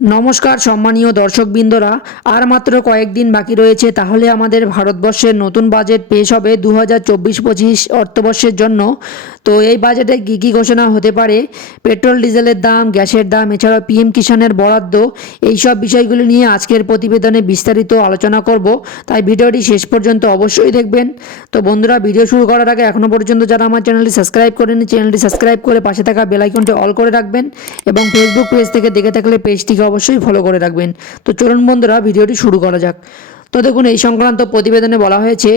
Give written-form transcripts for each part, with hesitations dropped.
নমস্কার সম্মানীয় দর্শকবৃন্দরা, আর মাত্র কয়েকদিন বাকি রয়েছে, তাহলে আমাদের ভারতবর্ষের নতুন বাজেট পেশ হবে 2024-25 অর্থবর্ষের জন্য। তো এই বাজেটে কী কী ঘোষণা হতে পারে, পেট্রোল ডিজেলের দাম, গ্যাসের দাম, এছাড়াও পিএম কিষাণের বরাদ্দ, এই সব বিষয়গুলি নিয়ে আজকের প্রতিবেদনে বিস্তারিত আলোচনা করব। তাই ভিডিওটি শেষ পর্যন্ত অবশ্যই দেখবেন। তো বন্ধুরা, ভিডিও শুরু করার আগে এখনও পর্যন্ত যারা আমার চ্যানেলটি সাবস্ক্রাইব করেনি, চ্যানেলটি সাবস্ক্রাইব করে পাশে থাকা বেল আইকনটি অল করে রাখবেন এবং ফেসবুক পেজ থেকে দেখে থাকলে পেজটিকে অবশ্যই ফলো করে রাখবেন। তো চলুন বন্ধুরা, ভিডিওটি শুরু করা যাক। তো দেখুন, এই সংক্রান্ত প্রতিবেদনে বলা হয়েছে,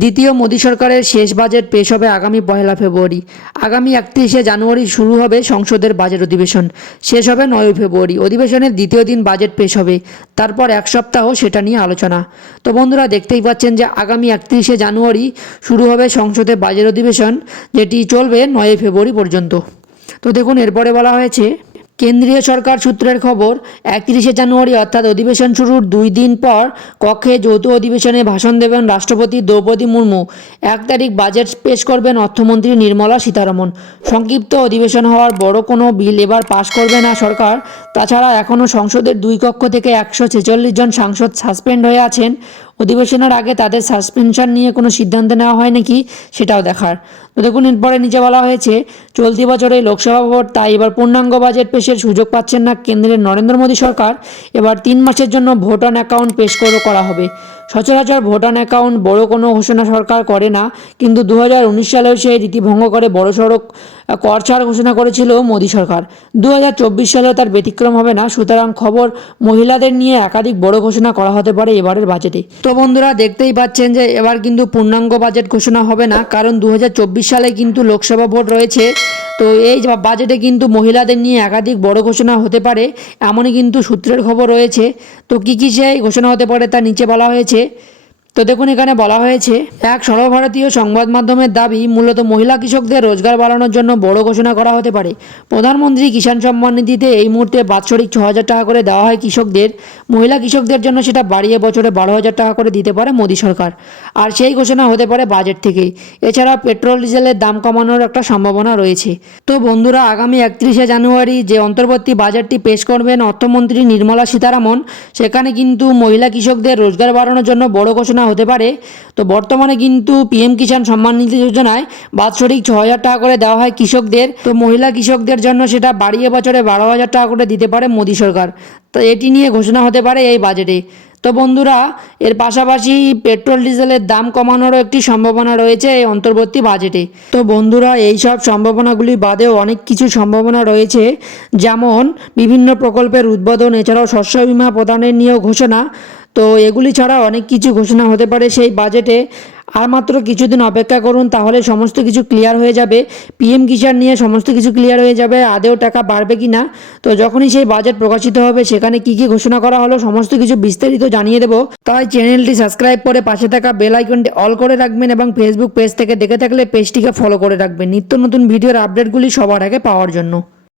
দ্বিতীয় মোদী সরকারের শেষ বাজেট পেশ হবে আগামী 1 ফেব্রুয়ারি। আগামী 31 জানুয়ারি শুরু হবে সংসদের বাজেট অধিবেশন, শেষ হবে 9 ফেব্রুয়ারি। অধিবেশনের দ্বিতীয় দিন বাজেট পেশ হবে, তারপর এক সপ্তাহ সেটা নিয়ে আলোচনা। তো বন্ধুরা, দেখতেই পাচ্ছেন যে আগামী 31 জানুয়ারি শুরু হবে সংসদে বাজেট অধিবেশন, যেটি চলবে 9 ফেব্রুয়ারি পর্যন্ত। তো দেখুন, এরপরে বলা হয়েছে, কেন্দ্রীয় সরকার সূত্রের খবর, 31 জানুয়ারি অর্থাৎ অধিবেশন শুরুর 2 দিন পর কক্ষে যৌথ অধিবেশনে ভাষণ দেবেন রাষ্ট্রপতি দ্রৌপদী মুর্মু। 1 তারিখ বাজেট পেশ করবেন অর্থমন্ত্রী নির্মলা সীতারমণ। সংক্ষিপ্ত অধিবেশন হওয়ার বড় কোনো বিল এবার পাশ করবে না সরকার। তাছাড়া এখনও সংসদের 2 কক্ষ থেকে 146 জন সাংসদ সাসপেন্ড হয়ে আছেন। অধিবেশনের আগে তাদের সাসপেনশন নিয়ে কোনো সিদ্ধান্ত নেওয়া হয় নাকি, সেটাও দেখার। তো দেখুন, এরপরে নিচে বলা হয়েছে, চলতি বছরে লোকসভা ভোট, তাই এবার পূর্ণাঙ্গ বাজেট পেশের সুযোগ পাচ্ছেন না কেন্দ্রের নরেন্দ্র মোদী সরকার। এবার 3 মাসের জন্য ভোট অন অ্যাকাউন্ট পেশ করা হবে। সচরাচর ভোট অন অ্যাকাউন্ট বড় কোনো ঘোষণা সরকার করে না, কিন্তু 2019 সালেও সেই রীতি ভঙ্গ করে বড়সড় কর ছাড় ঘোষণা করেছিল মোদী সরকার। 2024 সালেও তার ব্যতিক্রম হবে না। সুতরাং খবর, মহিলাদের নিয়ে একাধিক বড় ঘোষণা করা হতে পারে এবারের বাজেটে। তো বন্ধুরা, দেখতেই পাচ্ছেন যে এবার কিন্তু পূর্ণাঙ্গ বাজেট ঘোষণা হবে না, কারণ 2024 সালে কিন্তু লোকসভা ভোট রয়েছে। তো এই বাজেটে কিন্তু মহিলাদের নিয়ে একাধিক বড় ঘোষণা হতে পারে, এমনই কিন্তু সূত্রের খবর রয়েছে। তো কী কী সেই ঘোষণা হতে পারে তা নিচে বলা হয়েছে। তো দেখুন, এখানে বলা হয়েছে, এক সর্বভারতীয় সংবাদ মাধ্যমের দাবি, মূলত মহিলা কৃষকদের রোজগার বাড়ানোর জন্য বড় ঘোষণা করা হতে পারে। প্রধানমন্ত্রী কিষাণ সম্মান নিধিতে এই মুহূর্তে বাৎসরিক 6,000 টাকা করে দেওয়া হয় কৃষকদের। মহিলা কৃষকদের জন্য সেটা বাড়িয়ে বছরে 12,000 টাকা করে দিতে পারে মোদী সরকার। আর সেই ঘোষণা হতে পারে বাজেট থেকেই। এছাড়া পেট্রোল ডিজেলের দাম কমানোর একটা সম্ভাবনা রয়েছে। তো বন্ধুরা, আগামী 31 জানুয়ারি যে অন্তর্বর্তী বাজেটটি পেশ করবেন অর্থমন্ত্রী নির্মলা সীতারমণ, সেখানে কিন্তু মহিলা কৃষকদের রোজগার বাড়ানোর জন্য বড় ঘোষণা হতে পারে। তো বর্তমানে কিন্তু পিএম কিষাণ সম্মান নিধি যোজনায় বাৎসরিক 6,000 টাকা করে দেওয়া হয় কৃষকদের। তো মহিলা কৃষকদের জন্য সেটা বাড়িয়ে বছরে 12,000 টাকা করে দিতে পারে মোদী সরকার। তো এটি নিয়ে ঘোষণা হতে পারে এই বাজেটে। তো বন্ধুরা, এর পাশাপাশি পেট্রোল ডিজেলের দাম কমানোরও একটি সম্ভাবনা রয়েছে এই অন্তর্বর্তী বাজেটে। তো বন্ধুরা, এই সব সম্ভাবনাগুলি বাদেও অনেক কিছু সম্ভাবনা রয়েছে, যেমন বিভিন্ন প্রকল্পের উদ্বোধন, এছাড়াও শস্য বীমা প্রদানের নিয়েও ঘোষণা। তো এগুলি ছাড়া অনেক কিছু ঘোষণা হতে পারে সেই বাজেটে। আর মাত্র কিছুদিন অপেক্ষা করুন, তাহলে সমস্ত কিছু ক্লিয়ার হয়ে যাবে। পিএম কিষাণ নিয়ে সমস্ত কিছু ক্লিয়ার হয়ে যাবে, আদেও টাকা বাড়বে কি না। তো যখনই সেই বাজেট প্রকাশিত হবে, সেখানে কি কি ঘোষণা করা হলো সমস্ত কিছু বিস্তারিত জানিয়ে দেবো। তাই চ্যানেলটি সাবস্ক্রাইব করে পাশে থাকা বেল আইকনটি অল করে রাখবেন এবং ফেসবুক পেজ থেকে দেখে থাকলে পেজটিকে ফলো করে রাখবেন নিত্য নতুন ভিডিওর আপডেটগুলি সবার আগে পাওয়ার জন্য।